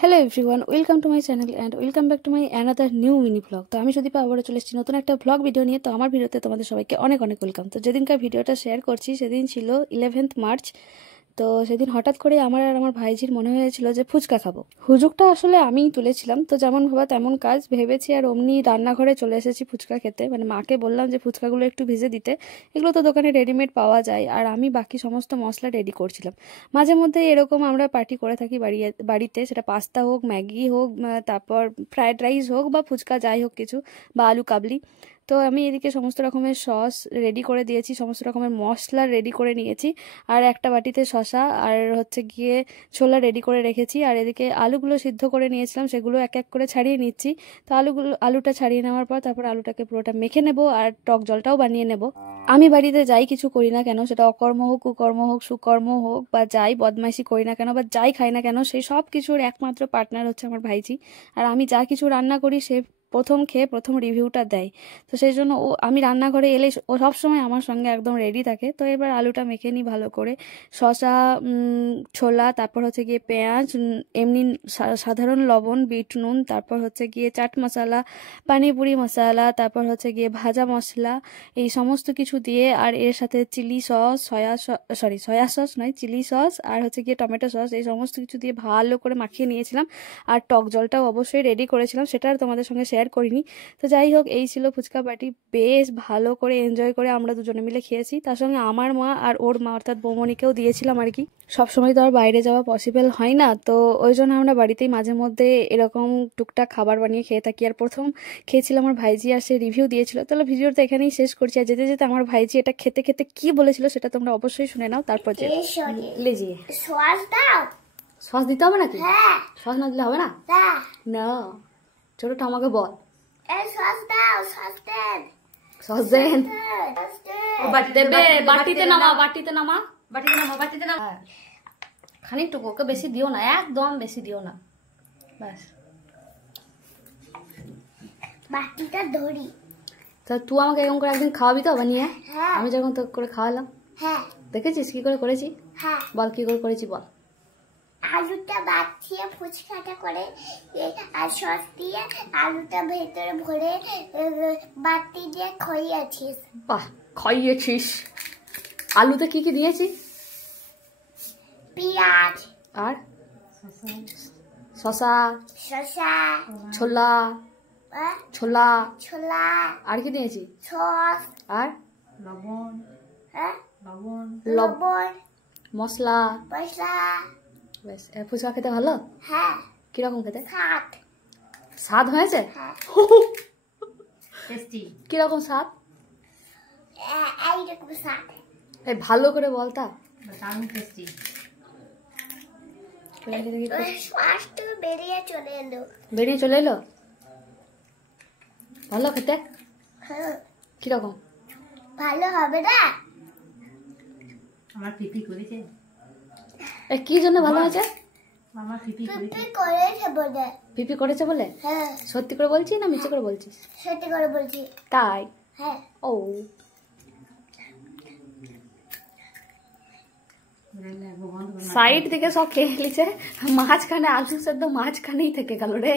Hello everyone, welcome to my channel and welcome back to my another new mini blog. তো আমি যদি আবারও চলে এসেছি নতুন একটা ব্লগ ভিডিও নিয়ে। তো আমার ভিডিওতে তোমাদের সবাইকে অনেক অনেক ওয়েলকাম। তো যেদিনকার ভিডিওটা শেয়ার করছি সেদিন ছিল 11th মার্চ। তো সেদিন হঠাৎ করে আমার আর আমার ভাইজির মনে হয়েছিল যে ফুচকা খাবো। হুজুকটা আসলে আমিই তুলেছিলাম, তো যেমন ভাবা তেমন কাজ ভেবেছি আর অমনি রান্নাঘরে চলে এসেছি ফুচকা খেতে। মানে মাকে বললাম যে ফুচকাগুলো একটু ভেজে দিতে, এগুলো তো দোকানে রেডিমেড পাওয়া যায়, আর আমি বাকি সমস্ত মশলা রেডি করছিলাম। মাঝে মধ্যে এরকম আমরা পার্টি করে থাকি বাড়িতে, সেটা পাস্তা হোক, ম্যাগি হোক, তারপর ফ্রায়েড রাইস হোক বা ফুচকা যাই হোক কিছু, বা আলু কাবলি। তো আমি এদিকে সমস্ত রকমের সস রেডি করে দিয়েছি, সমস্ত রকমের মশলা রেডি করে নিয়েছি, আর একটা বাটিতে শসা আর হচ্ছে গিয়ে ছোলা রেডি করে রেখেছি। আর এদিকে আলুগুলো সিদ্ধ করে নিয়েছিলাম, সেগুলো এক এক করে ছাড়িয়ে নিচ্ছি। তো আলুটা ছাড়িয়ে নেওয়ার পর তারপর আলুটাকে পুরোটা মেখে নেব আর টক জলটাও বানিয়ে নেব। আমি বাড়িতে যাই কিছু করি না কেন, সেটা অকর্ম হোক, কুকর্ম হোক, সুকর্ম হোক, বা যাই বদমাইশি করি না কেন বা যাই খাই না কেন, সেই সব কিছুর একমাত্র পার্টনার হচ্ছে আমার ভাইজি। আর আমি যা কিছু রান্না করি সে প্রথম খেয়ে প্রথম রিভিউটা দেয়। তো সেই জন্য আমি রান্নাঘরে এলে ও সবসময় আমার সঙ্গে একদম রেডি থাকে। তো এবার আলুটা মেখে নিই ভালো করে, শসা, ছোলা, তারপর হচ্ছে গিয়ে পেঁয়াজ, এমনি সাধারণ লবণ, বিট নুন, তারপর হচ্ছে গিয়ে চাট মশলা, পানিপুরি মশলা, তারপর হচ্ছে গিয়ে ভাজা মশলা, এই সমস্ত কিছু দিয়ে, আর এর সাথে চিলি সস, সয়া সস নয়, চিলি সস, আর হচ্ছে গিয়ে টমেটো সস, এই সমস্ত কিছু দিয়ে ভালো করে মাখিয়ে নিয়েছিলাম। আর টক জলটাও অবশ্যই রেডি করেছিলাম, সেটা আর তোমাদের সঙ্গে শেয়ার করিনি। তো যাই হোক, এই ছিল ফুচকা পার্টি। বেশ ভালো করে এনজয় করে আমরা দুজনে মিলে খেয়েছি। তার সঙ্গে আমার মা আর ওর মা অর্থাৎ বৌমনিকেও দিয়েছিলাম আর কি। সবসময় তো আর বাইরে যাওয়া পসিবল হয় না, তো ওই জন্য আমরা বাড়িতেই মাঝে মধ্যে এরকম টুকটাক খাবার বানিয়ে খেয়ে থাকি। আর প্রথম খেয়েছিলাম আমার ভাইজি, আর সে রিভিউ দিয়েছিল। তাহলে ভিডিওটা এখানেই শেষ করছি। আর যেতে যেতে আমার ভাইজি এটা খেতে খেতে কি বলেছিল সেটা তোমরা অবশ্যই শুনে নাও। তারপর যে লিজিয়ে সস দাও। সস দিতে হবে নাকি? সস না দিলে হবে না? না, ছোটটা আমাকে বল। সস দাও, সস দেন, সস দেন। বাটিতে নামা, বাটিতে নামা, বাটিতে নামা, বাটিতে নামা। খানিকটুকু, ওকে বেশি দিও না, একদম বেশি দিও না, ব্যাস। বাটিটা ধরি। তা তুই আমাকে এরকম করে একদিন খাওয়াবি তো বানিয়ে? আমি যখন তোকে করে খাওয়ালাম, দেখেছিস কি করে করেছি? বল কি করে করেছি বল। আলুটা বাছিয়ে ফুচকাটা করে আর সস দিয়ে আলুটা ভেতরে ভরে বাটি দিয়ে খাইয়েছিস। বাহ, খাইয়েছিস। আলুতে কি কি দিয়েছি? পেঁয়াজ আর শসা, ছোলা, ছোলা, ছোলা, আর কি দিয়েছি? সস আর লবণ, লবণ, মশলা, মশলা। বেশ, ফুচকা খেতে ভালো? হ্যাঁ। কিরকম খেতে? স্বাদ হয়েছে? কিরকম স্বাদ? এইরকম স্বাদ। এই ভালো করে বলতা। বেরিয়ে চলে এলো। ভালো খেতে? কিরকম? ভালো হবে না? আমার পিপি করেছে। কি জন্য ভালো হয়েছে? মামা পিপি করেছে বলে। পিপি করেছে বলে? হ্যাঁ। সত্যি করে বলছিস না মিথ্যে করে বলছিস? সত্যি করে বলছি। তাই? হ্যাঁ। ও, সাইড থেকে সব খেয়ে নিয়েছে, মাঝখানে আলু সেদ্ধ মাঝখানেই থেকে গেল রে।